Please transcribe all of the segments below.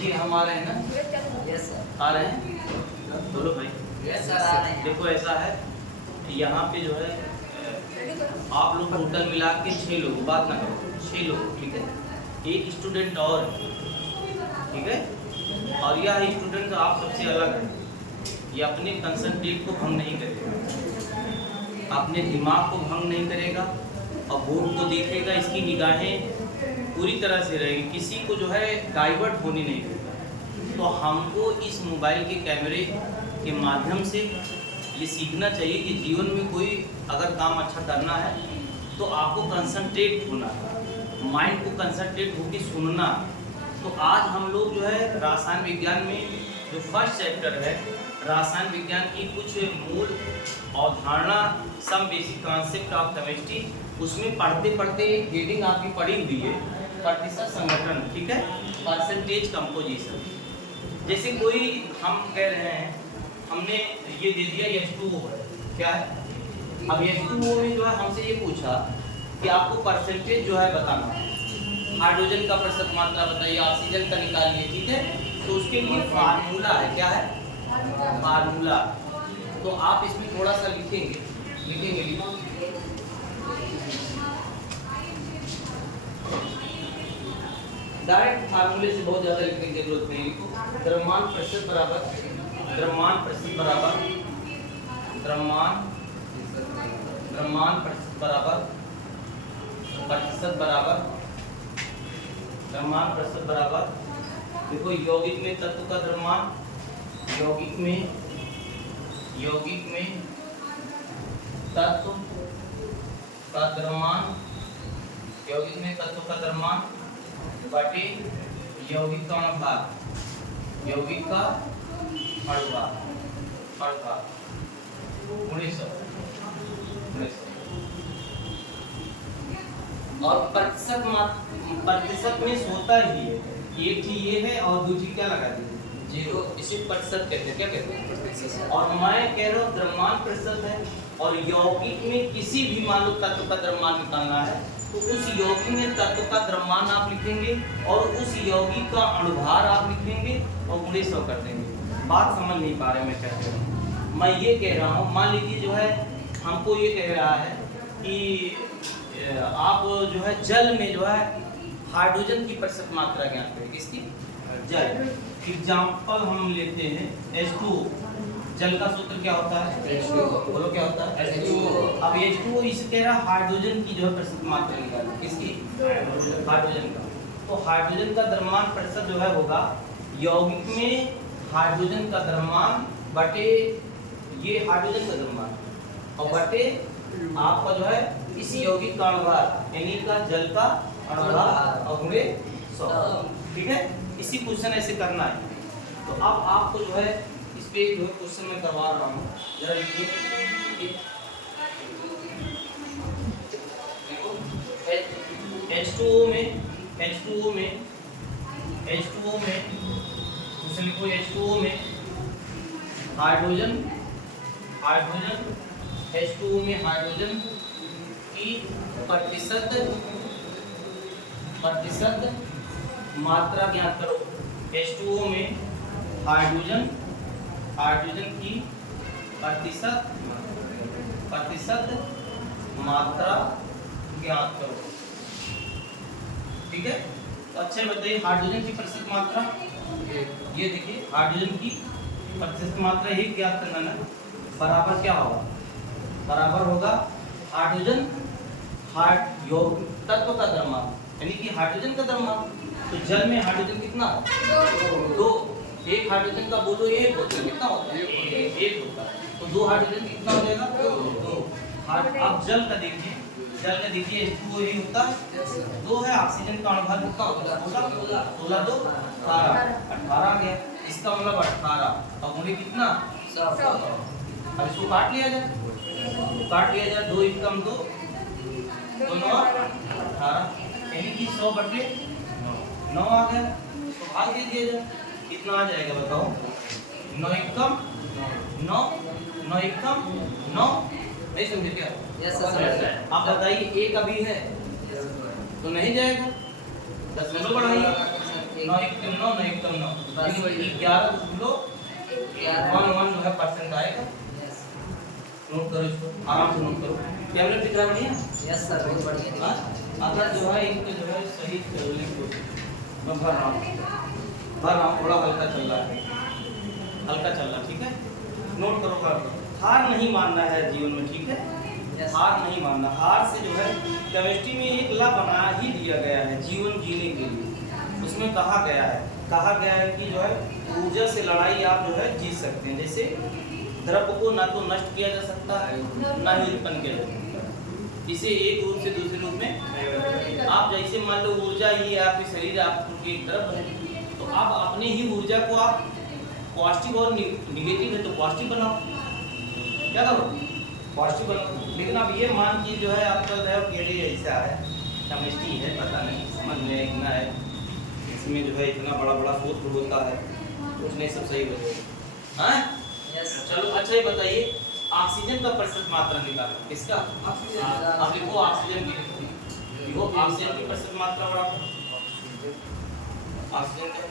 जी हम आ रहे हैं ना? Yes sir. आ रहे हैं, बोलो भाई। यस सर आ रहे हैं। देखो ऐसा है, यहाँ पे जो है आप लोग टोटल मिला के 6 लोग, बात ना करो, 6 लोग, ठीक है। एक स्टूडेंट और, ठीक है, और यह स्टूडेंट आप सबसे अलग है। ये अपने कंसंट्रेट को भंग नहीं करेगा, अपने दिमाग को भंग नहीं करेगा और बोर्ड को देखेगा, इसकी निगाहें पूरी तरह से रहेगी, किसी को जो है डाइवर्ट होने नहीं देगा। तो हमको इस मोबाइल के कैमरे के माध्यम से ये सीखना चाहिए कि जीवन में कोई अगर काम अच्छा करना है तो आपको कंसंट्रेट होना है, माइंड को कंसंट्रेट होकर सुनना। तो आज हम लोग जो है रसायन विज्ञान में जो फर्स्ट चैप्टर है रसायन विज्ञान की कुछ मूल अवधारणा, some basic concept of chemistry, उसमें पढ़ते पढ़ते एक हेडिंग आपकी पड़ी हुई है प्रतिशत संगठन, ठीक है, परसेंटेज कंपोजिशन। जैसे कोई हम कह रहे हैं हमने ये दे दिया H2O है, क्या है, अब H2O में जो है हमसे ये पूछा कि आपको परसेंटेज जो है बताना है, हाइड्रोजन का प्रतिशत मात्रा बताइए, ऑक्सीजन का निकालिए, ठीक है। तो उसके लिए फार्मूला है, क्या है, फार्मूला। तो आप इसमें थोड़ा सा लिखेंगे, डायरेक्ट फार्मूले से बहुत ज़्यादा लिखने की जरूरत नहीं, लिखो द्रव्यमान प्रतिशत बराबर, द्रव्यमान प्रतिशत बराबर, द्रव्यमान प्रतिशत बराबर, प्रतिशत बराबर, द्रव्यमान प्रतिशत बराबर, देखो यौगिक में तत्व का द्रव्यमान, यौगिक में तत्व का द्रव्यमान, यौगिक में तत्व का द्रव्यमान बटे यौगिक का अनुपात, यौगिक का अनुपात 1900 और प्रतिशत में होता ही है, एक ही ये है और दूसरी क्या लगा दी 0, इसे प्रतिशत कहते हैं, क्या कहते हैं। और मैं कह रहा हूँ द्रव्यमान प्रतिशत है और यौगिक में किसी भी मान लो तत्व का द्रव्यमान निकालना है तो उस यौगिक में तत्व का द्रव्यमान आप लिखेंगे और उस यौगिक का अणुभार आप लिखेंगे और 1900 कर देंगे। बात समझ नहीं पा रहे मैं कहते हूँ, मैं ये कह रहा हूँ, मान लीजिए जो है हमको ये कह रहा है कि आप जो है जल में जो है हाइड्रोजन की प्रतिशत मात्रा ज्ञात करें, किसकी, जल। एग्जाम्पल हम लेते हैं H2O, जल का सूत्र क्या होता है, बोलो क्या होता है, H2O। अब H2O इसे कह रहा है हाइड्रोजन की जो है प्रतिशत मात्रा निकालना, किसकी, हाइड्रोजन का। तो हाइड्रोजन का द्रव्यमान प्रतिशत जो है होगा यौगिक में हाइड्रोजन का द्रव्यमान बटे ये हाइड्रोजन का द्रव्यमान और बटे आपका जो है इस यौगिक का अणुभार यानी का जल का अणुभार और गुणे 100, ठीक है। इसी क्वेश्चन ऐसे करना है। तो अब आपको जो है इस पे जो है क्वेश्चन मैं करवा रहा हूँ, जरा देखिए H2O में क्वेश्चन लिखो H2O में हाइड्रोजन H2O में हाइड्रोजन की प्रतिशत मात्रा ज्ञात करो। H2O में हाइड्रोजन की प्रतिशत मात्रा ज्ञात करो, ठीक है। तो अच्छे बताइए हाइड्रोजन की प्रतिशत मात्रा, ये देखिए हाइड्रोजन की प्रतिशत मात्रा ही ज्ञात करना है, बराबर क्या होगा, बराबर होगा हाइड्रोजन तत्व का द्रव्यमान यानी कि हाइड्रोजन का द्रव्यमान। तो जल में हाइड्रोजन कितना, 2, एक हाइड्रोजन का बोलो एक होता है, कितना होता है, एक होता है। तो 2 हाइड्रोजन कितना हो जाएगा, 2। अब जल का देखिए H2O ही होता है, 2 है, ऑक्सीजन का अणुभार कितना होता है, 16 2 18 आ गया, इसका मतलब 18 और गुणे कितना 100। अब इसको काट लिया जाए, 2 एकम 2 9 18 यानी कि 100 बटे 9 आ गया। तो भाग दे दिया जाए, कितना आ जाएगा बताओ, 9 एकम 9, 9 एकम 9, नहीं समझे क्या, आप बताइए एक अभी है तो नहीं जाएगा, 10 बढ़ाइए 9 एकम 9 9 एकम 9 यानी 11 दशमलव 11 जो है परसेंट आएगा। नोट करो इसको, आराम से नोट करो। कैमरा दिख रहा है बढ़िया? यस सर, बहुत बढ़िया दिख रहा है। अगर जो है इनको जो है सही लिखो। मैं भर रहा हूँ, थोड़ा हल्का चल रहा है, हल्का चल रहा, ठीक है। नोट करो, हार नहीं मानना है जीवन में, ठीक है। हार नहीं मानना, हार से जो है केमिस्ट्री में एक ला बना ही दिया गया है जीवन जीने के लिए। उसमें कहा गया है कि जो है ऊर्जा से लड़ाई आप जो है जीत सकते हैं। जैसे द्रव्य को ना तो नष्ट किया जा सकता है ना ही उत्पन्न किया जा सकता है, इसे एक रूप से दूसरे रूप में आप जैसे मान लो ऊर्जा ही है आपके शरीर, आपके एक द्रव्य है, तो आप अपने ही ऊर्जा को आप पॉजिटिव और निगेटिव है तो पॉजिटिव बनाओ, क्या करो पॉजिटिव बनाओ। लेकिन अब ये मान की जो है आपका पीरियड ऐसा है, केमिस्ट्री है, पता नहीं समझ में इतना है, इसमें जो है इतना बड़ा बड़ा सूत्र होता है, कुछ नहीं सब सही हो जाएगा। हाँ चलो अच्छा ये बताइए, ऑक्सीजन का प्रतिशत मात्रा निकालो। किसका? आप लिखो ऑक्सीजन की, लिखो ऑक्सीजन की प्रतिशत मात्रा बराबर ऑक्सीजन का।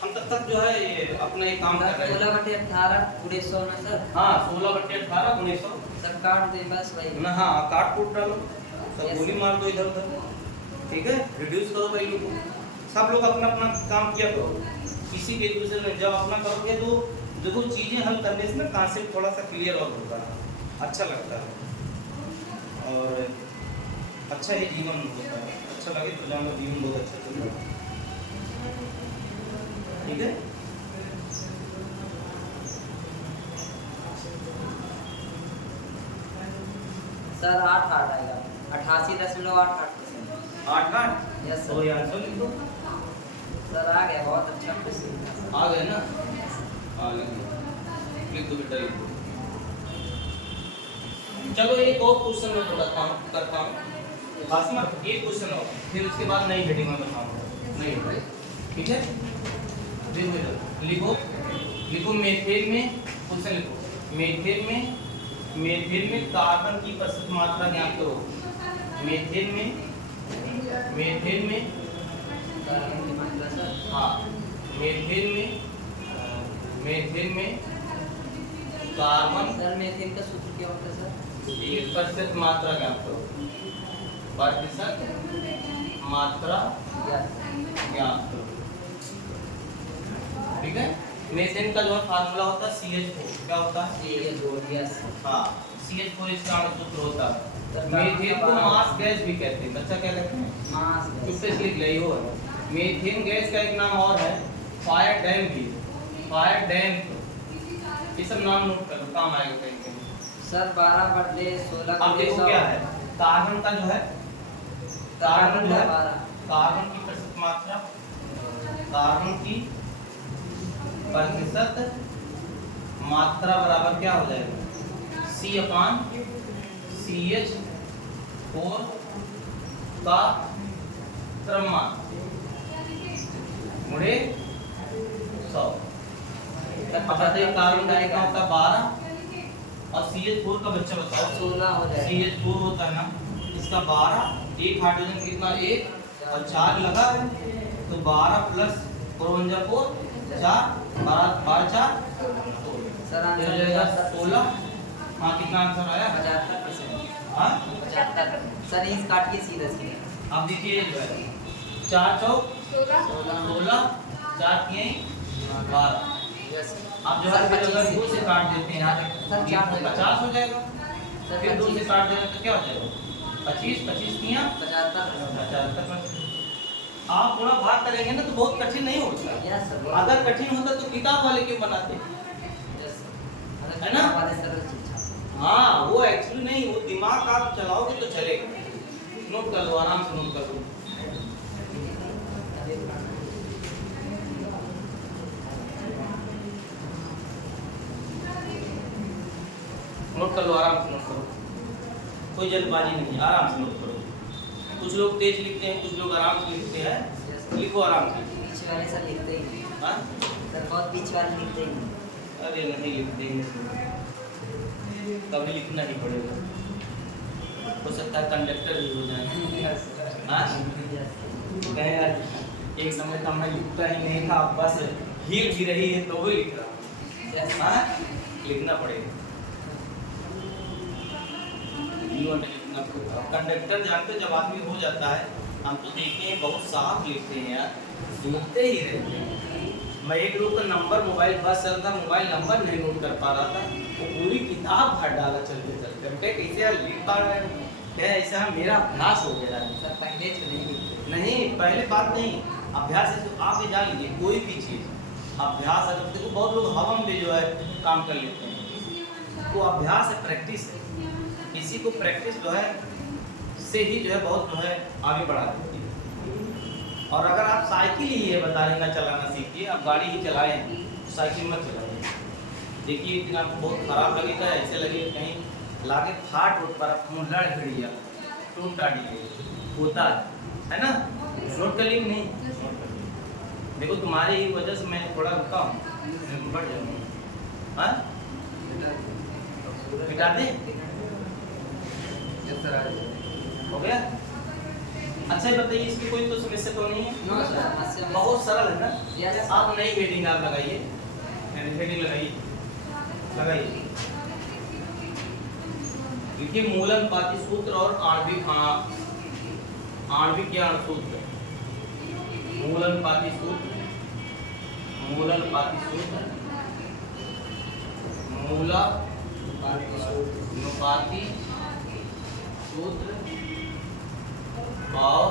हम तक जो है अपना एक काम कर रहे हैं 16/18 पूरे 100 ना सर। हाँ 16/18 गुणे 100 सब काट दे बस वही ना। हाँ काट कूट डालो, सब गोली मार दो इधर उधर, ठीक है। रिड्यूस करो भाई लोग, सब लोग अपना अपना काम किया करो, किसी के एक दूसरे में जब अपना करोगे तो देखो चीज़ें हल करने से ना कॉन्सेप्ट थोड़ा सा क्लियर और होता है, अच्छा लगता है और अच्छा ही जीवन होता है। अच्छा लगे तो जानो जीवन बहुत अच्छा चल रहा है, ठीक है। सर 8 आएगा 88.88%। 8 यस तो सर। ये आंसर लिख दो। सर आ गया, बहुत अच्छा क्वेश्चन। आ गए ना? हाँ लिख दो बेटा, लिख दो। चलो एक और क्वेश्चन मैं करता हूँ फातिमा, एक क्वेश्चन और फिर उसके बाद नई हेडिंग में बताऊंगा, नई हेडिंग, ठीक है। लिखो लिखो मेथेन में, क्वेश्चन लिखो मेथेन में कार्बन की प्रतिशत मात्रा ज्ञात करो। मेथेन में हाँ मेथेन में कार्बन सर मेथेन का सूत्र क्या होता है सर? एक प्रतिशत मात्रा ज्ञात करो, प्रतिशत मात्रा ज्ञात करो, ठीक है। मेथेन का जो है फार्मूला होता है CH4, क्या होता है? यस हाँ CH4 इसका सूत्र होता है। मेथेन को मास गैस भी कहते हैं, बच्चा क्या कहते हैं? मास गैस। लिख ले हो। मेथेन गैस का एक नाम और है फायर डैम भी, फायर डैम, ये सब नाम नोट कर लो, काम आएगा कहीं कहीं। सर 12/16 अब देखो क्या है, कार्बन का जो है कार्बन जो है 12 कार्बन की प्रतिशत मात्रा, कार्बन की प्रतिशत मात्रा बराबर क्या हो जाएगा? C/CH4 का क्रममान गुणे 100। अब बताइए कार्बन डाइऑक्साइड होता है 12 और CH4 का बच्चा बताओ 16 हो जाएगा। CH4 होता है ना, इसका 12, एक हाइड्रोजन कितना 1 और 4 लगा है तो 12 प्लस 4 4 12 4 सर हो आंसर जाएगा 16। हाँ कितना आंसर आया? 75%। हाँ 75 सर इस काट के सीधा सीधा। अब देखिए जो है 4 चौक 16 4 किए 12। यस अब जो है फिर अगर 2 से काट देते हैं यहाँ सर, तक 50 हो जाएगा, सर फिर 2 से काट देंगे तो क्या हो जाएगा? 25 25 किया 75%। आप थोड़ा भाग करेंगे ना तो बहुत कठिन नहीं होता। Yes sir. अगर कठिन होता तो किताब वाले क्यों बनाते? Yes sir. है ना? वाले सर अच्छा। हाँ वो एक्चुअली नहीं, वो दिमाग आप चलाओगे तो चलेगा। नोट कर लो, आराम से नोट कर लो। नोट कर लो, आराम से नोट करो, कोई जल्दबाजी नहीं, आराम से नोट करो। कुछ लोग तेज लिखते हैं, कुछ लोग आराम से लिखते हैं, लिखो आराम से। बीच वाले सर लिखते ही। हाँ सर बहुत बीच वाले लिखते ही। अरे नहीं लिखते हैं, कभी लिखना ही पड़ेगा, हो सकता है कंडक्टर भी हो जाए। हाँ कहे यार एक समय तो मैं लिखता ही नहीं था, बस हिल भी रही है तो वही लिख रहा हूँ। हाँ लिखना पड़ेगा, कंडक्टर जानते हो, जब आदमी हो जाता है, हम तो देखे हैं बहुत साफ लिखते हैं यार, लिखते ही रहते हैं। मैं एक लोग का नंबर मोबाइल पास चल था, मोबाइल नंबर नहीं नोट कर पा रहा था, वो पूरी किताब फाड़ डाला चलते चलते। हम कहे कैसे यार लिख पा रहे हैं, क्या ऐसा मेरा अभ्यास हो गया है। सर पहले तो नहीं लिखते। नहीं पहले बात नहीं, अभ्यास है तो आप ये जान लीजिए, कोई भी चीज़ अभ्यास अगर देखो, बहुत लोग हवा में जो है काम कर लेते हैं, तो अभ्यास है, प्रैक्टिस है। किसी को प्रैक्टिस जो है से ही जो है बहुत जो है आगे बढ़ा देती है। और अगर आप साइकिल ही ये बता रहे ना चलाना सीखिए, आप गाड़ी ही चलाएं, साइकिल मत चलाइए। देखिए एक दिन आपको बहुत खराब लगेगा, ऐसे लगेगा कहीं लाके फाट उठ पर आप मुँह लड़ खड़िया टूट टाटी होता है ना। नोट कर ली नहीं, देखो तुम्हारे ही वजह से मैं थोड़ा रुका हूँ, बढ़ जाऊँगा। हाँ मिटा दे, हो गया। अच्छा ये बताइए, इसकी कोई तो समस्या तो नहीं है? नो सर, समस्या बहुत सरल है ना। यस। आप नई हेडिंग आप लगाइए, हेडिंग लगाइए, लगाइए। देखिए मूलन पाती सूत्र और आणविक ज्ञान सूत्र, मूलन पाती सूत्र, मूलन पाती सूत्र, मूला नुपाती सूत्र और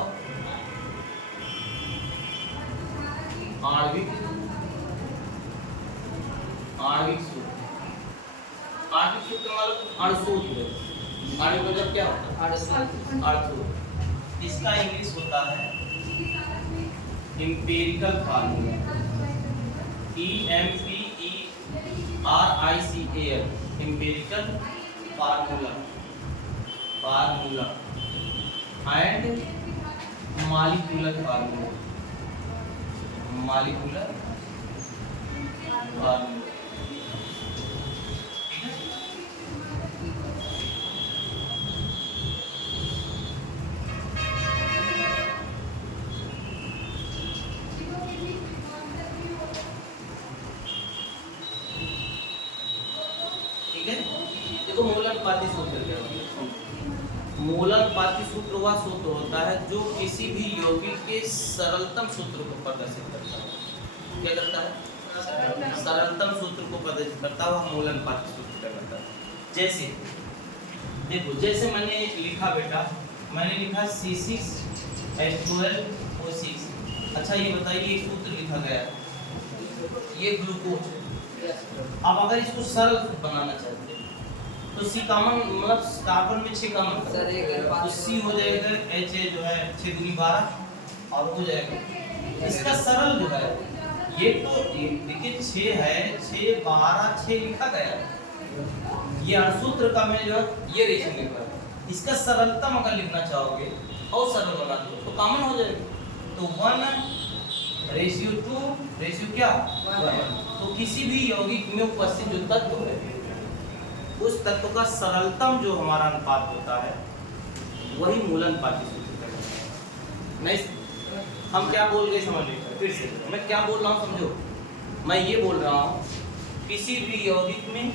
आणविक सूत्र। आणविक सूत्र मतलब अणुसूत्र। आणविक मतलब क्या होता है? अणुसूत्र। इसका इंग्लिश होता है empirical formula, EMPERICAL, empirical formula, and molecular formula, molecular formula. ठीक है, देखो मूलन पाती सूत्र क्या होता है? मूलन पाती सूत्र वह सूत्र होता है जो किसी भी यौगिक के सरलतम सूत्र को प्रदर्शित करता है। क्या करता है? सरलतम सूत्र को प्रदर्शित करता है, वह मूलन पाती सूत्र कहलाता है। जैसे देखो, जैसे मैंने लिखा बेटा, मैंने लिखा C6H12O6। अच्छा ये बताइए, एक सूत्र लिखा गया है, ये ग्लूकोज। अब अगर इसको सरल बनाना चाहते हैं तो C कॉमन, मतलब कार्बन में 6 कॉमन सर तो C हो जाएगा H जो है 6 दूनी 12 और हो जाएगा। इसका सरल जो है ये तो देखिए 6 है, 6 12 6 लिखा गया है, ये अणुसूत्र का मैं जो ये रेशियो लिखा है। इसका सरलतम अगर लिखना चाहोगे और सरल बना दो तो कॉमन हो जाएगा, तो 1:2 रेशियो क्या 1। तो किसी भी यौगिक में उपस्थित जो तत्व है उस तत्व का सरलतम जो हमारा अनुपात होता है वही मूलन पाती सूत्र है। नहीं हम क्या बोल गए समझ लीजिए, फिर से मैं क्या बोल रहा हूँ समझो। मैं ये बोल रहा हूँ किसी भी यौगिक में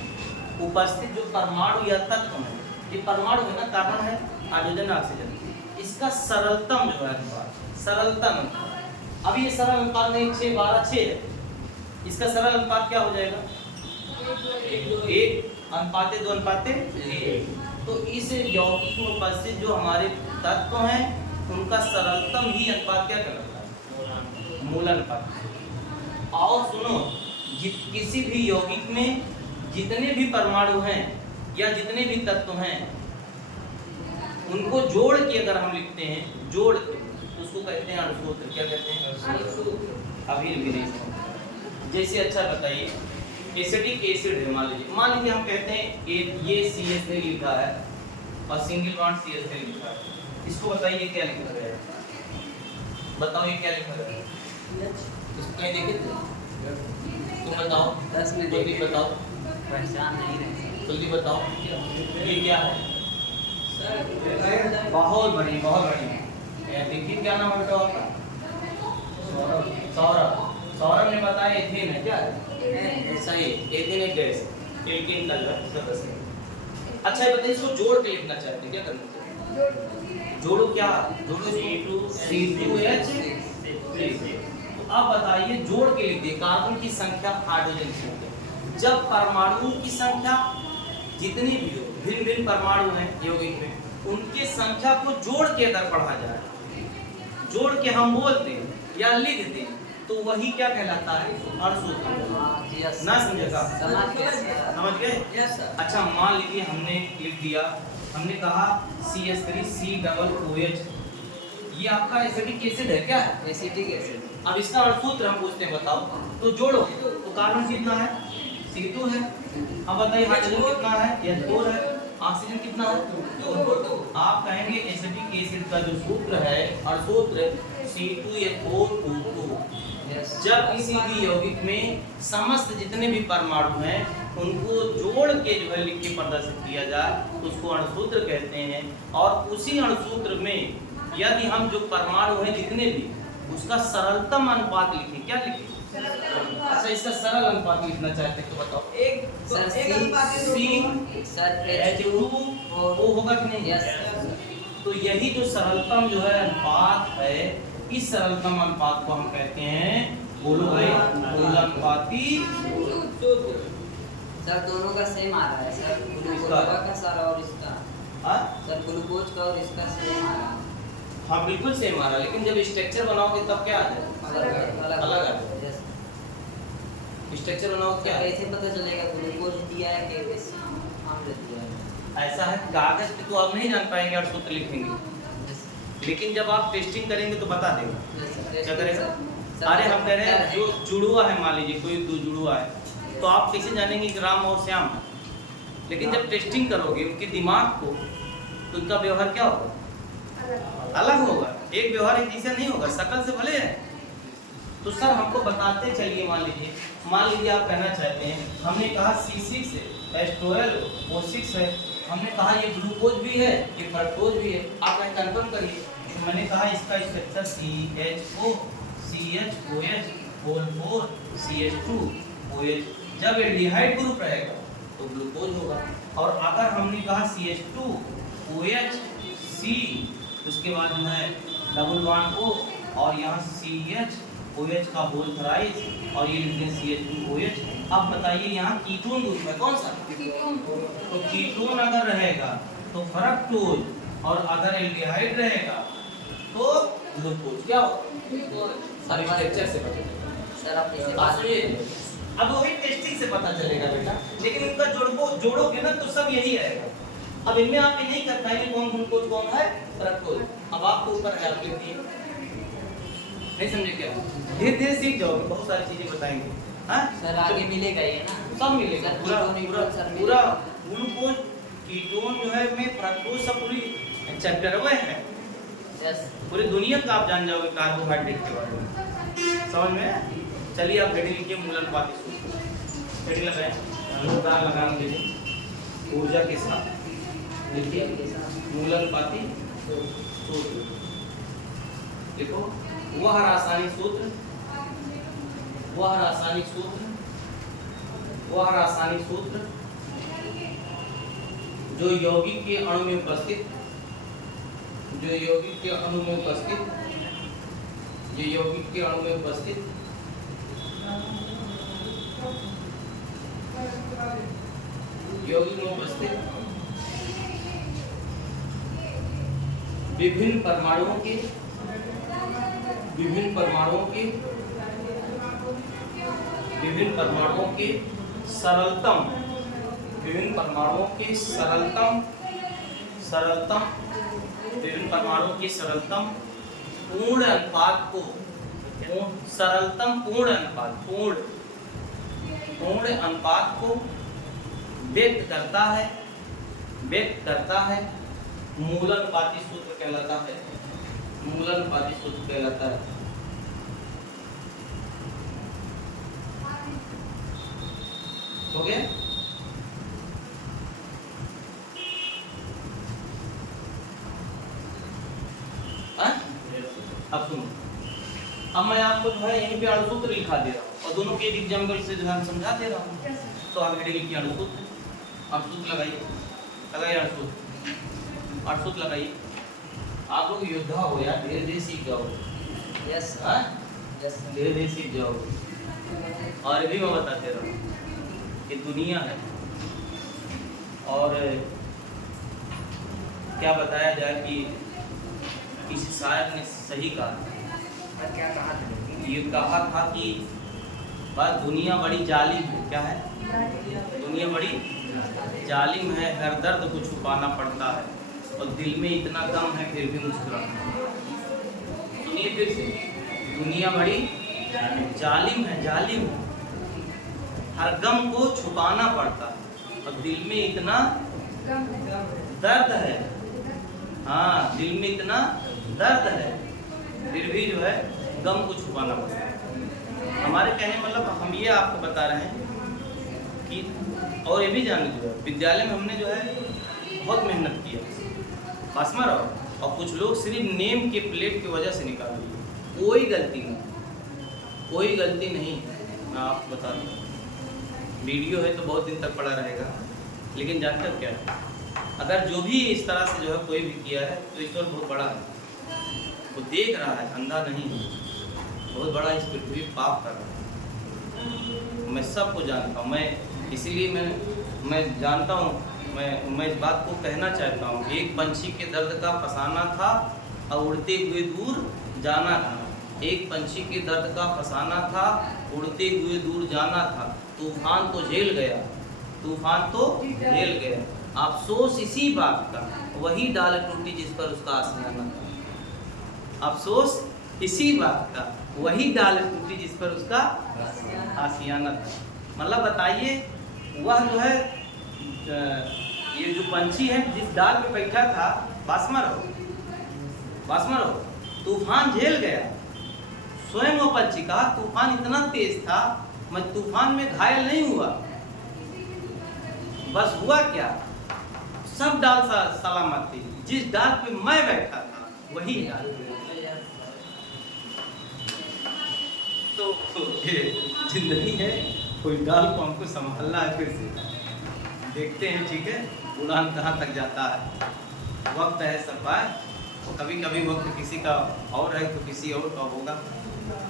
उपस्थित जो परमाणु या तत्व है, ये परमाणु है ना, कार्बन है, हाइड्रोजन, ऑक्सीजन, इसका सरलतम जो है अनुपात, सरलतम अनुपात। अब ये सरल अनुपात नहीं 6 12 6 है, इसका सरल अनुपात क्या हो जाएगा 1:2:1। तो इस यौगिक में उपस्थित जो हमारे तत्व हैं उनका सरलतम ही अनुपात क्या कहलाता है? मूलन अनुपात। और सुनो, किसी भी यौगिक में जितने भी परमाणु हैं या जितने भी तत्व हैं उनको जोड़ के अगर हम लिखते हैं, जोड़ के, तो उसको कहते हैं अणुसूत्र। क्या कहते हैं? अभी नहीं। जैसे अच्छा बताइए, एसिडिक एसिड है, मान लीजिए हम कहते हैं ये CH3 लिखा है और सिंगल बॉन्ड CH3 लिखा है, इसको बताइए क्या लिखा गया है? बताओ ये क्या लिखा गया है? इसको कहीं देखे थे? तुम बताओ, 10 में जल्दी बताओ, पहचान नहीं रहे। जल्दी बताओ ये क्या है? बहुत बढ़िया, बहुत बढ़िया। देखिए क्या नाम है बेटा आपका? सौरभ। सौरभ ने बताया एथेन है, क्या है? सही, एथेन एक गैस एल्केन का जो है सदस्य है। अच्छा ये बताइए, इसको जोड़ के लिखना चाहते हैं, क्या करना चाहिए? जोड़ो क्या? जोड़ो C2H3। तो अब बताइए जोड़ के लिख दिए कार्बन की संख्या, हाइड्रोजन की संख्या। जब परमाणुओं की संख्या जितनी भी हो, भिन्न भिन्न परमाणु हैं यौगिक में, उनके संख्या को जोड़ के अगर पढ़ा जाए, जोड़ के हम बोलते हैं या लिख दें, तो वही क्या कहलाता है? अणुसूत्र। ना समझेगा? समझ गए? अच्छा मान लीजिए हमने लिख दिया, हमने कहा CH3COOH, ये आपका एसिटिक एसिड है, क्या है? Acetic acid. अब इसका अणुसूत्र हम पूछते हैं, बताओ। तो जोड़ो, तो कार्बन कितना है? C2 है। अब बताइए हाइड्रोजन कितना है? H4 है। ऑक्सीजन कितना है? 2। आप कहेंगे एसिटिक एसिड का जो सूत्र है, अणुसूत्र C2H4O2। जब किसी भी यौगिक में समस्त जितने भी परमाणु हैं उनको जोड़ के जो है लिख के प्रदर्शित किया जाए तो उसको अणुसूत्र कहते हैं। और उसी अणुसूत्र में यदि हम जो परमाणु हैं जितने भी, उसका सरलतम अनुपात लिखें, क्या लिखें? अच्छा इसका सरल अनुपात लिखना चाहते हैं तो बताओ। वो होगा कि नहीं? तो यही जो सरलतम जो है अनुपात है, इस सरलतम अनुपात को हम कहते हैं, बोलो भाई, मूलानुपाती। सर दोनों का सेम आ रहा है सर, ग्लूकोज का सर और इसका। सर ग्लूकोज का और इसका सेम आ रहा है। हाँ बिल्कुल सेम आ रहा है, लेकिन जब स्ट्रक्चर बनाओगे तब क्या आ जाएगा? अलग आ जाएगा। स्ट्रक्चर बनाओगे क्या? कैसे पता चलेगा ग्लूकोज दिया है कि अम्ल दिया है? ऐसा है, कागज पे तो आप नहीं जान पाएंगे और सूत्र लिखेंगे, लेकिन जब आप टेस्टिंग करेंगे तो बता देगा। क्या करेगा? अरे हम कह रहे हैं जो जुड़ुआ है, मान लीजिए कोई दो जुड़ुआ है, तो आप कैसे जानेंगे कि राम और श्याम? लेकिन जब टेस्टिंग करोगे उनके दिमाग को, तो उनका व्यवहार क्या होगा? अलग होगा। एक व्यवहार एक जैसा नहीं होगा, शकल से भले है। तो सर हमको बताते चलिए, मान लीजिए आप कहना चाहते हैं, हमने कहा C6H12O6 है, हमने कहा ये ग्लूकोज भी है, ये फ्रक्टोज भी है, आप कहीं कंफर्म करिए। तो मैंने कहा इसका स्ट्रक्चर CHO, CHOH, 4 CH2OH। जब एल्डिहाइड ग्रुप रहेगा तो ग्लूकोज होगा। और अगर हमने कहा CH2OH C, उसके बाद जो है डबल बॉन्ड O, और यहाँ CHOH का होल थराइस, और ये लिखते हैं CH2OH। अब बताइए यहाँ कीटोन ग्रुप है, कौन सा? तो कीटोन अगर रहेगा तो फ्रक्टोज, और अगर एल्डिहाइड रहेगा तो ग्लूकोज। क्या होगा? स्ट्रक्चर से पता चलेगा। सर आप इसे बात सुनिए, अब वही टेस्टिंग से पता चलेगा बेटा, लेकिन इनका जोड़ोगे ना तो सब यही आएगा। अब इनमें आप ये नहीं कर पाएंगे कौन ग्लूकोज कौन है फ्रक्टोज। अब आपको ऊपर है, आप लिखिए, नहीं समझे क्या? धीरे धीरे सीख जाओगे, बहुत सारी चीजें बताएंगे। हाँ सर आगे मिलेगा ये ना, सब मिलेगा, सर पूरा कीटोन सर पूरा ग्लूकोज कीटोन जो है में फ्रक्टोज सब पूरी चैप्टर है। यस पूरी दुनिया का आप जान जाओगे कार्बोहाइड्रेट के बारे में। समझ में? चलिए आप हेडिंग लिखिए, मूलानुपाती सूत्र। हेडिंग लगाएं, अनुदान लगाएंगे ऊर्जा के साथ, लिखिए मूलानुपाती सूत्र। देखो वह रासायनिक सूत्र, वह रासायनिक सूत्र, वह रासायनिक सूत्र जो यौगिक के अणु में उपस्थित, जो यौगिक के अणु में उपस्थित, जो यौगिक के अणु में उपस्थित यौगिक में उपस्थित विभिन्न परमाणुओं के, विभिन्न परमाणुओं के, विभिन्न परमाणुओं के सरलतम, विभिन्न परमाणुओं के सरलतम, सरलतम, विभिन्न परमाणुओं के सरलतम पूर्ण अनुपात को, सरलतम पूर्ण अनुपात, पूर्ण अनुपात को व्यक्त करता है, व्यक्त करता है, मूलानुपाती सूत्र कहलाता है, मूलानुपाती सूत्र कहलाता है। हो गया? हाँ? अब सुनो, अब मैं आपको जो है यहीं पे अणुसूत्र लिखा दे रहा हूँ और दोनों के एग्जाम्पल से जो है समझा दे रहा हूँ। तो आप हेडिंग लिखिए अणुसूत्र, अणुसूत्र लगाइए, लगाइए अणुसूत्र लगाइए। आप लोग योद्धा हो यार, धीरे धीरे सीख जाओ। यस यस धीरे धीरे सीख जाओ। और भी मैं बताते रहा हूँ कि दुनिया है और क्या बताया जाए कि किसी शायर ने सही कहा, क्या कहा था? ये कहा था कि बस दुनिया बड़ी जालिम है। क्या है? दुनिया बड़ी जालिम है, हर दर्द को छुपाना पड़ता है और दिल में इतना गम है फिर भी मुस्कुराना। सुनिए फिर से, दुनिया बड़ी जालिम है, जालिम है, हर गम को छुपाना पड़ता है और दिल में इतना दर्द है। हाँ, दिल में इतना दर्द है फिर भी जो है गम को छुपाना पड़ता है। हमारे कहने मतलब हम ये आपको बता रहे हैं कि, और ये भी जान लीजिए विद्यालय में हमने जो है बहुत मेहनत किया, पासमा रहो, और कुछ लोग सिर्फ नेम के प्लेट की वजह से निकाल दिए। कोई गलती नहीं, कोई गलती नहीं है। मैं आपको बता दूँ, वीडियो है तो बहुत दिन तक पड़ा रहेगा, लेकिन जानते हो क्या है, अगर जो भी इस तरह से जो है कोई भी किया है तो ईश्वर बहुत बड़ा है, वो देख रहा है, अंधा नहीं है, बहुत बड़ा इस पृथ्वी पाप कर रहा है। मैं सबको जानता हूँ, मैं इसीलिए मैं जानता हूँ, मैं इस बात को कहना चाहता हूँ। एक पंछी के दर्द का फसाना था और उड़ते हुए दूर जाना था। एक पंछी के दर्द का फसाना था, उड़ते हुए दूर जाना था। तूफान तो झेल गया, तूफान तो झेल गया, अफसोस इसी बात का, वही डाल टूटी जिस पर उसका आशियाना था। अफसोस इसी बात का, वही डाल टूटी जिस पर उसका आशियाना था। मतलब बताइए, वह जो है ये जो पंछी है जिस डाल पे बैठा था, बासमा रहो, तूफान झेल गया। स्वयं वो पंछी का तूफान इतना तेज था, मैं तूफान में घायल नहीं हुआ। बस हुआ क्या, सब डाल सलामत थी, जिस डाल पे मैं बैठा था वही डाल। तो ये जिंदगी है, कोई डाल को हमको संभालना है। फिर से देखते हैं, ठीक है, उड़ान कहाँ तक जाता है। वक्त है सब बार, तो कभी कभी वक्त किसी का और है तो किसी और का होगा।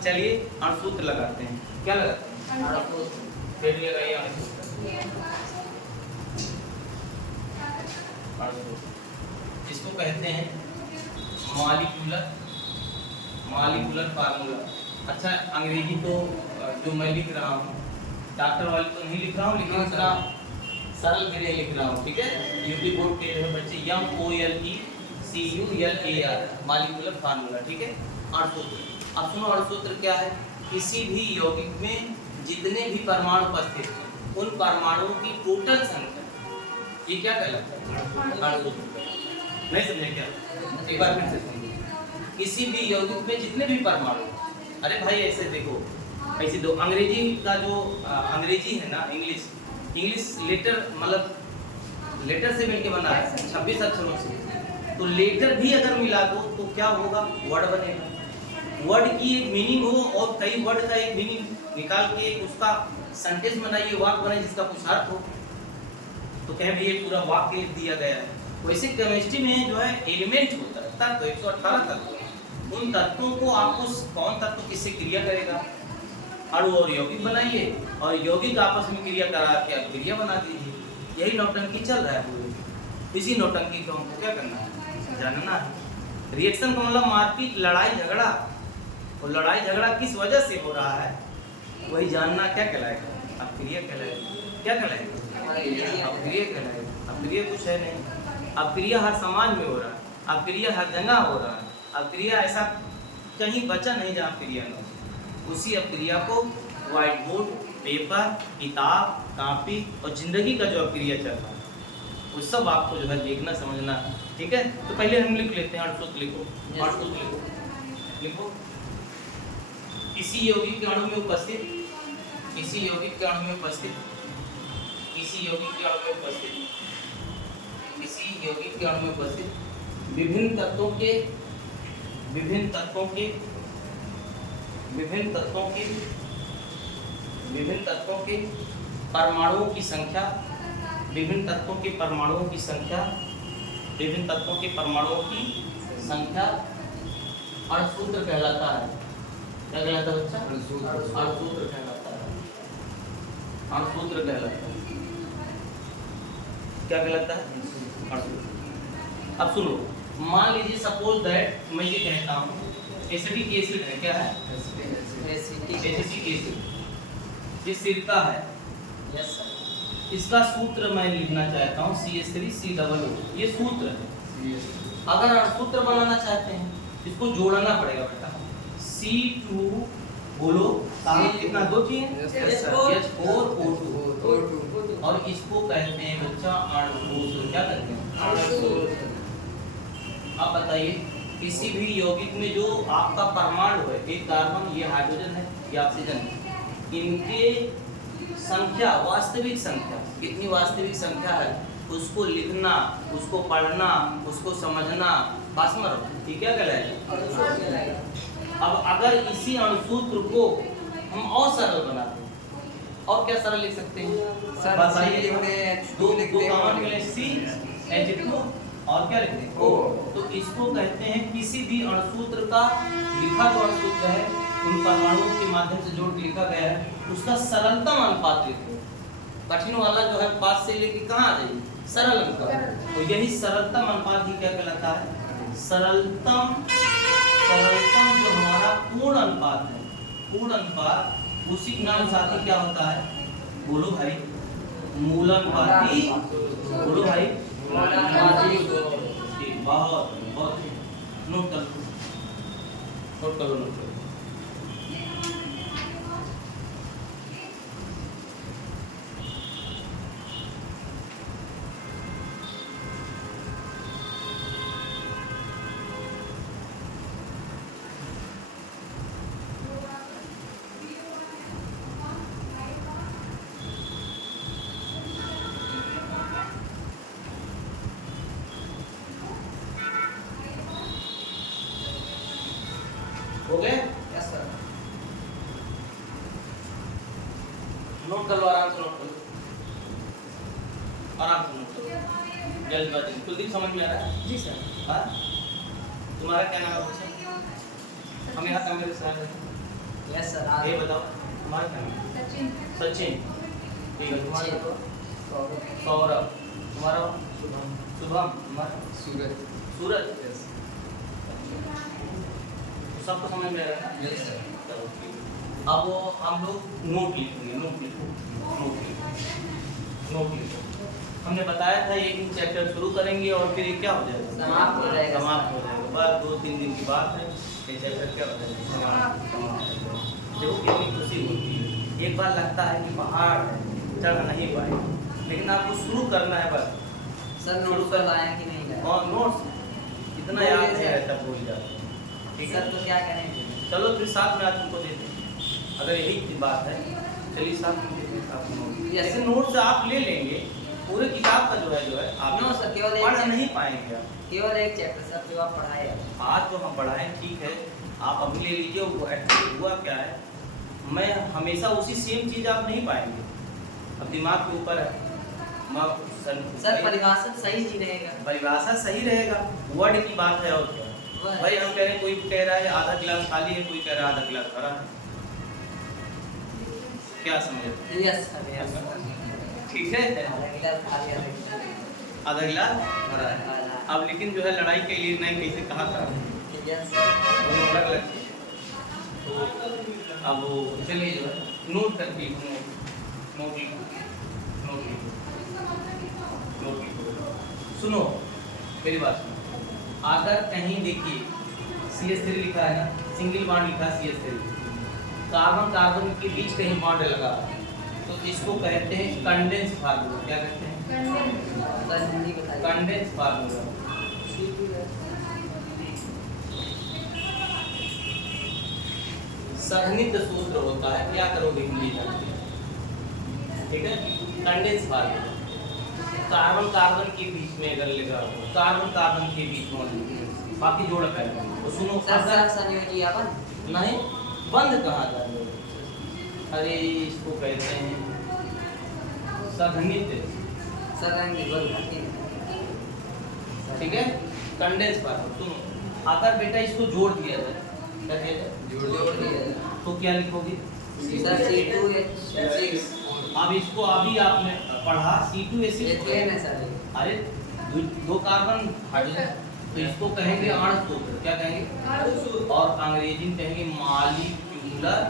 चलिए अणुसूत्र लगाते हैं। क्या लगाते हैं? फिर लगाइए अणुसूत्र। इसको कहते हैं मॉलिक्यूलर फार्मूला। अच्छा, अंग्रेजी तो जो मैं लिख रहा हूँ डॉक्टर वाली तो नहीं लिख रहा हूँ, लेकिन इसका सरल मेरे लिख रहा हूँ, ठीक है। यूपी बोर्ड के जो है बच्चे MOLECULAR मॉलिक्यूलर फार्मूला, ठीक है। अणुसूत्र, अब सुनो अणुसूत्र क्या है। किसी भी यौगिक में जितने भी परमाणु उपस्थित हैं उन परमाणुओं की टोटल संख्या, ये क्या कहलाता है? अणुसूत्र। नहीं समझे क्या? एक बार फिर से सुनिए। किसी भी यौगिक में जितने भी परमाणु, अरे भाई ऐसे देखो, ऐसे दो, अंग्रेजी का जो अंग्रेजी है ना, इंग्लिश लेटर, मतलब लेटर से मिलके बना है 26 अक्षरों से, तो लेटर भी अगर मिला दो तो क्या होगा? वर्ड बनेगा। वर्ड की एक मीनिंग हो और कई वर्ड का एक मीनिंग निकाल के उसका सेंटेंस बनाइए, वाक्य बनाइए जिसका कुछ अर्थ हो, तो कहें भी ये पूरा वाक्य लिख दिया गया है। वैसे केमिस्ट्री में जो है एलिमेंट होता है, तत्व 118 तत्व, उन तत्वों को आपको कौन तत्व किससे क्रिया करेगा, अणु और यौगिक बनाइए और यौगिक आपस में क्रिया करा के आप क्रिया बना दीजिए। यही नौटंकी चल रहा है पूरे। इसी नौटंकी को हमको क्या करना है? जानना है। रिएक्शन का मतलब मारपीट, लड़ाई झगड़ा, और लड़ाई झगड़ा किस वजह से हो रहा है वही जानना क्या कहलाएगा? अपक्रिया कहलाएगा। क्या कहलाएगा? अपक्रिया कहलाएगा। अपक्रिया कुछ है नहीं, अपक्रिया हर समाज में हो रहा है, अपक्रिया हर जगह हो रहा है। अपक्रिया ऐसा कहीं बचा नहीं जहाँ क्रिया न हो। उसी अपक्रिया को व्हाइट बोर्ड, पेपर, किताब, कॉपी और जिंदगी का जो अपक्रिया चल रहा है वो सब आपको जो है देखना समझना, ठीक है। तो पहले हम लिख लेते हैं अणुसूत्र। लिखो अणुसूत्र, लिखो किसी यौगिक के अणु में उपस्थित, किसी यौगिक के अणु में उपस्थित, किसी यौगिक के अणु में उपस्थित, किसी यौगिक के अणु में उपस्थित विभिन्न तत्वों के विभिन्न तत्वों के परमाणुओं की संख्या, विभिन्न तत्वों के परमाणुओं की संख्या अणुसूत्र कहलाता है। क्या कहलाता है बच्चा? अणुसूत्र कहलाता है। अणुसूत्र कहलाता है। क्या कहलाता है? अणुसूत्र। अब सुनो, मान लीजिए सपोज दैट मैं ये कहता हूँ एसिटिक एसिड है। क्या है? Acetic acid. ये सिरका है। Yes sir. इसका सूत्र मैं लिखना चाहता हूँ CH3COO। ये सूत्र है। अगर अणुसूत्र बनाना चाहते हैं इसको जोड़ना पड़ेगा बेटा। C2 बोलो कितना? 2 चीज H4O2 और इसको कहते हैं बच्चा अणुसूत्र। क्या कहते हैं? आप बताइए किसी भी यौगिक में जो आपका परमाणु है, एक कार्बन, ये हाइड्रोजन है, ये ऑक्सीजन है, इनके संख्या, वास्तविक संख्या कितनी वास्तविक संख्या है उसको लिखना, उसको पढ़ना, उसको समझना, पास में रहो। ठीक है कहलाएगा। अब अगर इसी अणुसूत्र को हम और सरल बनाते हैं, और क्या सरल लिख सकते हैं? बताइए। दो कॉमन मिले CH2 और क्या लिखते हैं? O। तो इसको कहते हैं किसी भी अणुसूत्र का लिखा जो अणुसूत्र है उन परमाणुओं के माध्यम से जोड़ के लिखा गया है उसका सरलतम अनुपात लिखो। कठिन वाला जो है 5 से लेके कहाँ आ जाएगी? सरल अनुपात। तो यही सरलतम अनुपात ही क्या कहलाता है? सरलतम जो हमारा पूर्ण अनुपात है, पूर्ण अनुपात उसी के नाम साथ ही क्या होता है? बोलो भाई। मूल अनुपाती। बोलो भाई। बहुत बहुत नोट करो। हो गए? Yes sir. नोट कर लो, आराम से नोट करो, आराम से नोट करो। जल्दबाजी में। कुलदीप समझ में आ रहा है? जी सर। हाँ? तुम्हारा क्या नाम है बच्चा? हम यहाँ तक मेरे साथ हैं। Yes sir. ये बताओ तुम्हारा क्या नाम है? सचिन। ठीक है। तुम्हारा? सौरभ। तुम्हारा? शुभम। तुम्हारा? सूरज। सबको समझ में आ रहा है? Yes sir. अब हम लोग नोट लिखेंगे। नोट लिखो। हमने बताया था एक चैप्टर शुरू करेंगे और फिर ये क्या हो जाएगा? समाप्त हो जाएगा। बस 2-3 दिन की बात है, ये चैप्टर क्या हो जाएगा? समाप्त। देखो कितनी खुशी होती है। एक बार लगता है कि पहाड़ है, चढ़ नहीं पाए, लेकिन आपको शुरू करना है बस। सर नोट्स पर लाया कि नहीं लाया? और नोट्स इतना याद नहीं रहता, भूल जाते। ठीक है, तो क्या करें? चलो फिर साथ में आज तुमको देते हैं। अगर यही बात है चलिए साथ में देते हैं। साथ में ऐसे नोट्स आप ले लेंगे, पूरे किताब का जो है आप नो सर, केवल पढ़ नहीं पाएंगे आप। केवल एक चैप्टर सर जो आप पढ़ाए आज जो हम पढ़ाएं ठीक है, आप अभी ले लीजिए। वो एक्चुअली हुआ क्या है, मैं हमेशा उसी सेम चीज़ आप नहीं पाएंगे। अब दिमाग के ऊपर है। सर परिभाषा सही नहीं रहेगा। परिभाषा सही रहेगा, वर्ड की बात है। और क्या भाई, हम कह रहे हैं, कोई कह रहा है आधा गिलास खाली है, कोई कह रहा है आधा गिलास भरा है। क्या समझे? Yes sir. ठीक है, आधा गिलास भरा है। अब लेकिन जो है लड़ाई के लिए नहीं कैसे कहा था, दोनों अलग अलग चीज़। तो अब वो चलिए जो है नोट करके नोट लिखो। सुनो मेरी बात सुनो। अगर कहीं देखिए CH3 लिखा है ना, सिंगल बॉन्ड लिखा है CH3, कार्बन के बीच कहीं बॉन्ड लगा तो इसको कहते हैं कंडेंस फार्मूला। क्या कहते हैं? Condense formula. सघनित सूत्र होता है। क्या करोगे हिंदी में? ठीक है, कंडेंस फार्मूला। कार्बन के बीच में अगर लगा हो, कार्बन के बीच में बाकी जोड़ पहले। तो सुनो सर अगर संयोजी अपन नहीं बंद कहाँ जा रहे हो? अरे इसको कहते हैं सघनित, सरंगी बोल ठीक है। कंडेंस फॉर्म सुनो, अगर बेटा इसको जोड़ दिया जाए, क्या किया जाए? जोड़ दिया तो क्या लिखोगे? सर C2H6 अब इसको अभी आपने पढ़ा C2H6 ये है सर अरे दो कार्बन हाइड्रोजन, तो इसको कहेंगे अणुसूत्र। क्या कहेंगे? और अंग्रेजी में कहेंगे मॉलिक्यूलर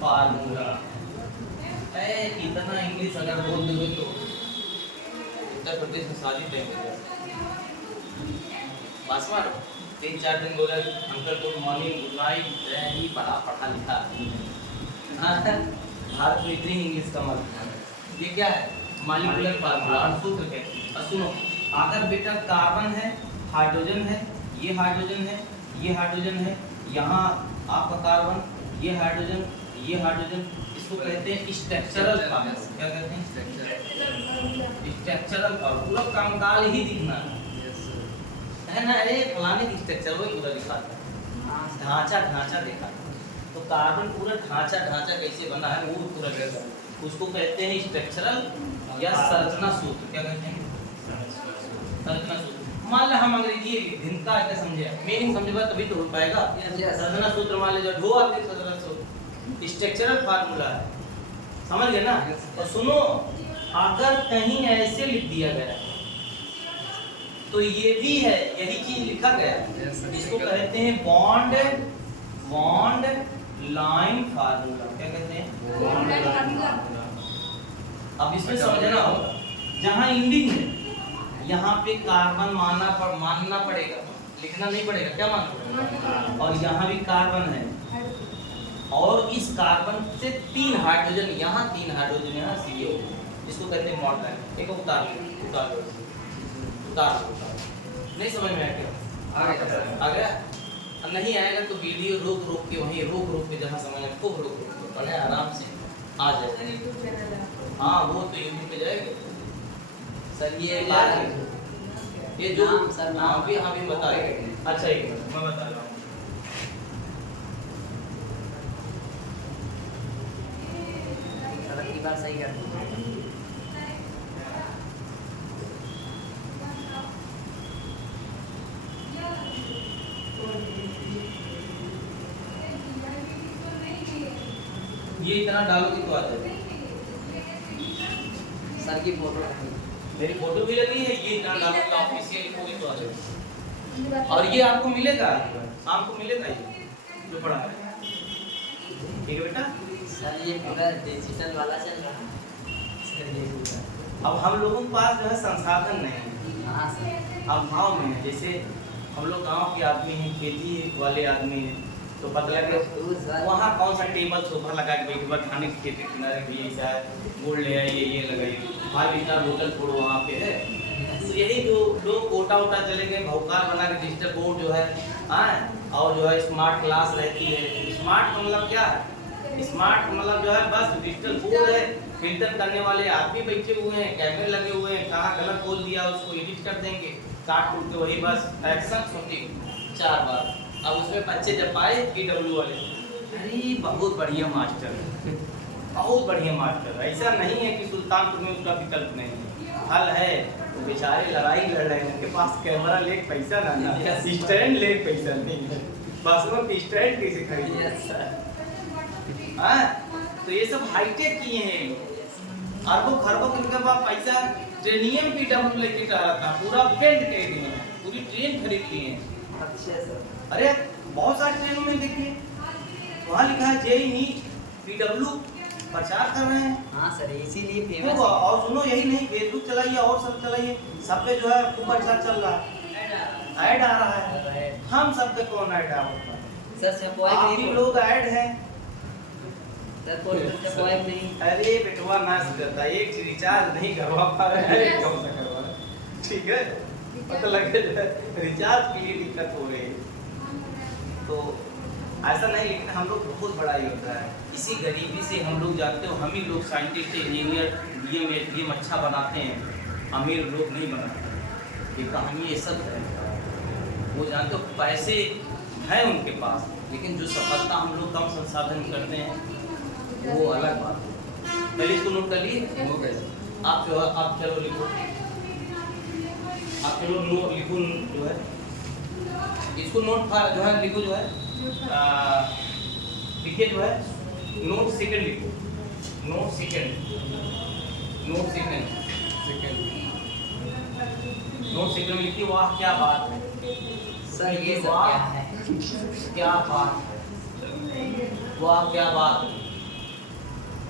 फार्मूला। इतना इंग्लिश अगर बोल दोगे तो उत्तर प्रदेश में शादी देंगे। बस मारो 3-4 दिन बोला uncle good morning good night, ही पढ़ा लिखा। भारत में इतनी इंग्लिश का मतलब ये क्या है? मॉलिक्यूलर फार्मूला, अणुसूत्र कहते हैं। और सुनो, अगर बेटा कार्बन है, हाइड्रोजन है, ये हाइड्रोजन है, ये हाइड्रोजन है, यहाँ आपका कार्बन, ये हाइड्रोजन, ये हाइड्रोजन, इसको कहते हैं स्ट्रक्चरल फार्मूला। क्या कहते हैं? Structural formula. पूरा कंकाल ही दिखना है ना? अरे फलाने की स्ट्रक्चर वही पूरा दिखाता है, ढांचा देखा। तो कार्बन पूरा ढांचा कैसे बना है वो पूरा कहता है, उसको कहते हैं स्ट्रक्चरल या संरचना सूत्र। क्या कहते हैं? संरचना सूत्र। मान लो हम अंग्रेजी भिन्नता क्या समझे, मीनिंग समझेगा तभी तो हो पाएगा। संरचना सूत्र मान लीजिए ढो आते संरचना सूत्र स्ट्रक्चरल फार्मूला है, समझ गए ना? और सुनो, अगर कहीं ऐसे लिख दिया गया तो ये भी है, यही चीज लिखा गया, इसको कहते हैं बॉन्ड लाइन फार्मूला। क्या कहते हैं? अब इसमें समझना होगा, जहाँ इंडिंग है यहाँ पे कार्बन मानना पड़ेगा, लिखना नहीं पड़ेगा। क्या मानना पड़ेगा? और यहाँ भी कार्बन है, और इस कार्बन से 3 हाइड्रोजन, यहाँ 3 हाइड्रोजन, यहाँ CO, इसको कहते हैं बॉन्ड लाइन। एक उतार नहीं समझ में आ गया? नहीं आएगा तो वीडियो रोक के वहीं रोक के जहाँ समझ खूब रोक के पढ़े, आराम से आ जाए। हाँ वो तो यूट्यूब पे जाएगा सर। ये जो सर नाम भी हम भी बताएंगे। अच्छा एक मिनट मैं बता रहा हूँ। सर बार सही कर ये इतना डालोगे तो आ जाएगा। सर की फोटो मेरी फोटो भी लगी है, ये इतना डालोगे ऑफिशियल लिखोगे तो आ जाएगा। और ये आपको मिलेगा, शाम को मिलेगा ये जो पढ़ा है, ठीक है बेटा? सर ये पूरा डिजिटल वाला चल रहा है सर, ये पूरा। अब हम लोगों के पास जो है संसाधन नहीं है। हाँ सर। अब गाँव में है, जैसे हम लोग गाँव के आदमी हैं, खेती वाले आदमी हैं, तो पता लगे वहाँ कौन सा टेबल सोफा लगा के बैठे खाने के खेत के किनारे भी ऐसा गोल्ड ले आइए, ये लगाइए, हाल इतना होटल थोड़ा वहाँ पे है। तो यही जो लोग कोटा वोटा चले गए, भौकार बना के डिजिटल बोर्ड जो है, हाँ, और जो है स्मार्ट क्लास रहती है। स्मार्ट मतलब क्या है? स्मार्ट मतलब जो है बस डिजिटल बोर्ड है, फिल्टर करने वाले आदमी बैठे हुए हैं, कैमरे लगे हुए हैं, कहाँ गलत बोल दिया उसको एडिट कर देंगे, काट कूट के वही बस एक्शन शूटिंग 4 बार। अब उसमें बच्चे जब आए PW वाले, अरे बहुत बढ़िया मास्टर बहुत बढ़िया मास्टर। ऐसा नहीं है कि सुल्तानपुर में उसका विकल्प नहीं है, हल है। तो बेचारे लड़ाई लड़ रहे हैं, उनके पास कैमरा ले पैसा ना, स्टैंड ले पैसा नहीं है, बस वो स्टैंड कैसे खरीदे? तो ये सब हाईटेक किए हैं, अरबों खरबों के पास पैसा ट्रेनिंग में PW लेके जा रहा था, पूरा पेंट कर दिए हैं, पूरी ट्रेन खरीद ली है। अच्छा सर। अरे बहुत सारे ट्रेनों में देखिए वहाँ लिखा है JEE NEET PW प्रचार कर रहे हैं। हाँ सर, इसीलिए फेमस। और सुनो, यही नहीं, फेसबुक चलाइए और सब चलाइए, सब पे जो है खूब प्रचार चल रहा है, ऐड आ रहा है। हम सब पे कौन ऐड आ रहा है? सर आप ही लोग ऐड हैं। नहीं। अरे बेटवा ना समझता, एक रिचार्ज नहीं करवा पा रहे हैं, कौन सा करवा रहे हैं? ठीक है, पता लगे रिचार्ज के लिए दिक्कत हो रही है। तो ऐसा नहीं, लेकिन हम लोग बहुत बड़ा ही होता है, इसी गरीबी से हम लोग जानते हो, हम ही लोग साइंटिस्ट, इंजीनियर, DM अच्छा बनाते हैं, अमीर लोग नहीं बनाते। ये कहानी ये सब है। वो जानते हो पैसे हैं उनके पास, लेकिन जो सफलता हम लोग कम संसाधन करते हैं वो अलग बात है। पहले इसको नोट कर लिए हो गए। आप चलो लिखो, आप चलो लिखो जो है इसको नोट जो है लिखो, जो है लिखिए, जो है नोट सेकंड लिखो, note second, note second, note second लिखिए। वाह क्या बात है सर ये सब वाह, क्या है? क्या बात है, वाह क्या बात है,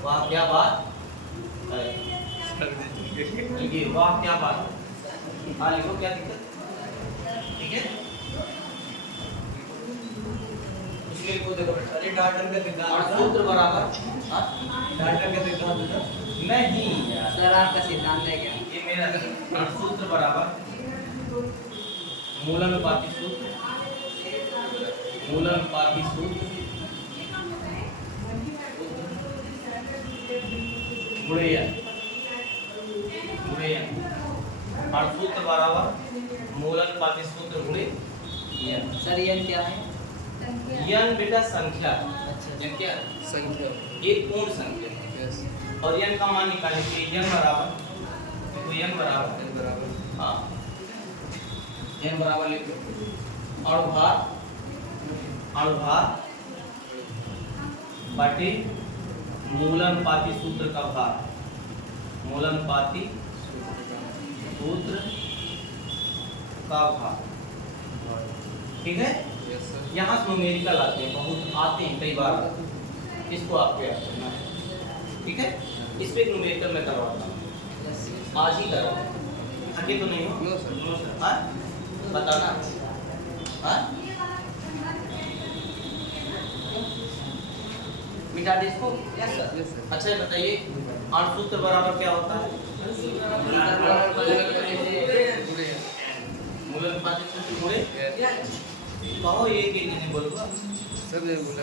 वाह क्या बात है, लिखिए वाह क्या बात है। हाँ लिखो, क्या दिक्कत, ठीक है। इसलिए को देखो अरे डाल्टन का और सिद्धांत सूत्र बराबर, हाँ डाल्टन का सिद्धांत था। नहीं यार, सर आपका सिद्धांत है क्या? ये मेरा सूत्र बराबर मूलानुपाती सूत्र, मूलानुपाती सूत्र गुणेयन, गुणेयन, और सूत्र बराबर मूलानुपाती सूत्र गुणे यन। सर ये क्या है? यन बेटा संख्या, अच्छा यन क्या, संख्या। एक पूर्ण संख्या, यस। और यन का मान निकालेंगे, यन बराबर, तो यन बराबर, एन बराबर। हाँ यन बराबर लिख लो, अणुभार, अणुभार बटे मूलानुपाती सूत्र का भार, मूलानुपाती सूत्र का भार, ठीक है। Yes sir. यहाँ से न्यूमेरिकल आते हैं, बहुत आते हैं कई बार, इसको आपको याद करना है, ठीक है। इस पे न्यूमेरिकल में करवाता हूँ, यस। आज ही करवाता हूँ, थके तो नहीं हो? No sir. नो सर, हाँ बताना, हाँ मिटा दे इसको। Yes sir. Yes sir. अच्छा ये बताइए, अणुसूत्र बराबर क्या होता है? मूलानुपाती सूत्र गुणे, कहो एक नहीं बोलो, सब ये बोला।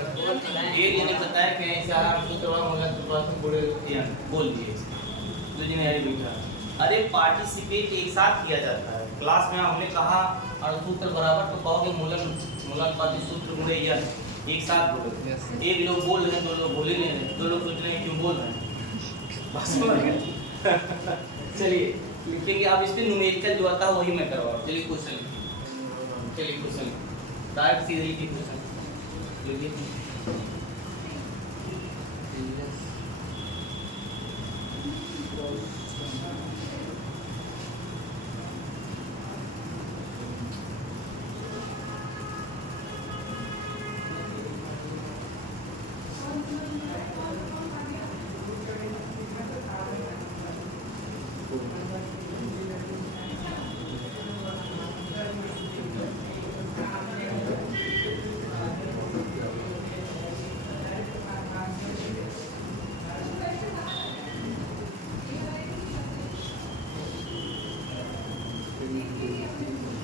एक ये नहीं बताया कि ऐसे अणुसूत्र वाला मूलानुपाती गुणे यन बोल दिए, दो दिन यारी बैठा। अरे पार्टिसिपेट एक साथ किया जाता है, क्लास में हमने कहा अणुसूत्र बराबर, तो कहोगे मूलानुपाती सूत्र गुणे यन, एक साथ बोलो। यस। एक लोग बोल रहे हैं, दो लोग बोल ही नहीं रहे, दो लोग सोच रहे हैं क्यों बोल रहे हैं, बस समझ गए। चलिए लिखेंगे, आप इस पे न्यूमेरिकल जो आता है वही मैं करवाऊँ। चलिए क्वेश्चन, चलिए क्वेश्चन डायरेक्ट सीधे लिखिए क्वेश्चन, लिखिए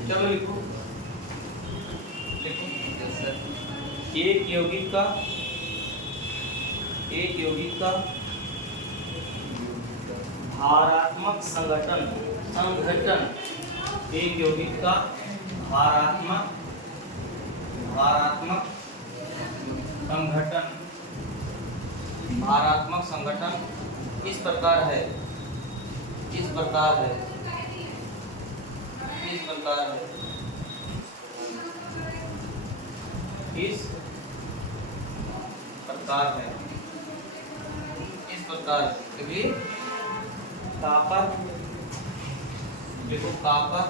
चलो लिखो, लिखो। Yes sir. एक यौगिक का, एक यौगिक का भारात्मक संघटन, संघटन, एक यौगिक का भारात्मक, भारात्मक संघटन, भारात्मक संघटन इस प्रकार है, इस प्रकार है, इस प्रकार है, इस प्रकार है, इस प्रकार है। कापर, देखो कापर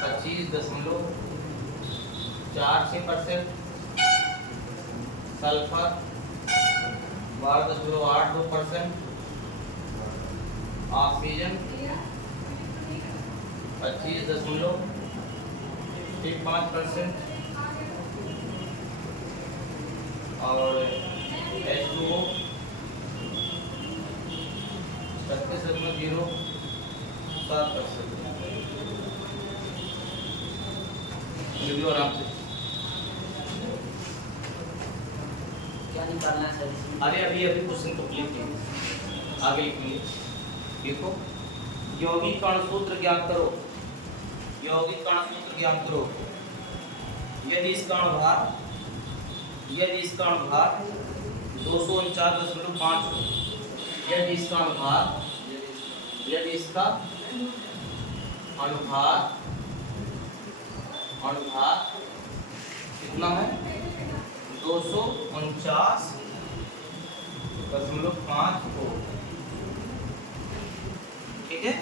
25.46%, सल्फर 12.82%, ऑक्सीजन 25.15%, और H2O 36.07%। वीडियो आराम से। क्या निकालना है सर इसमें? अरे अभी अभी क्वेश्चन कंप्लीट कीजिए, आगे लिखेंगे। देखो यौगिक का अणुसूत्र ज्ञात करो, यौगिक कण सूत्र ज्ञात करो। यदि इसका भार 249.5 हो, यदि इसका अनुभार कितना है 249.5 हो। ठीक है,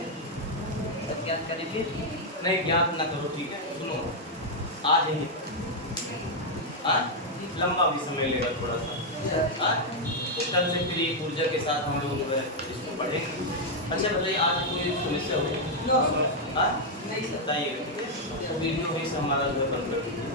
सर ज्ञात करें फिर। नहीं ज्ञात ना करो, ठीक है, सुनो आ जाएंगे, लंबा भी समय लेगा थोड़ा सा। उत्तर से फिर एक ऊर्जा के साथ हम लोग इसको पढ़ेंगे। अच्छा बताइए, आज कोई समस्या हो? नहीं सर। बताइए, वीडियो भी हमारा जो है बंद कर दीजिए।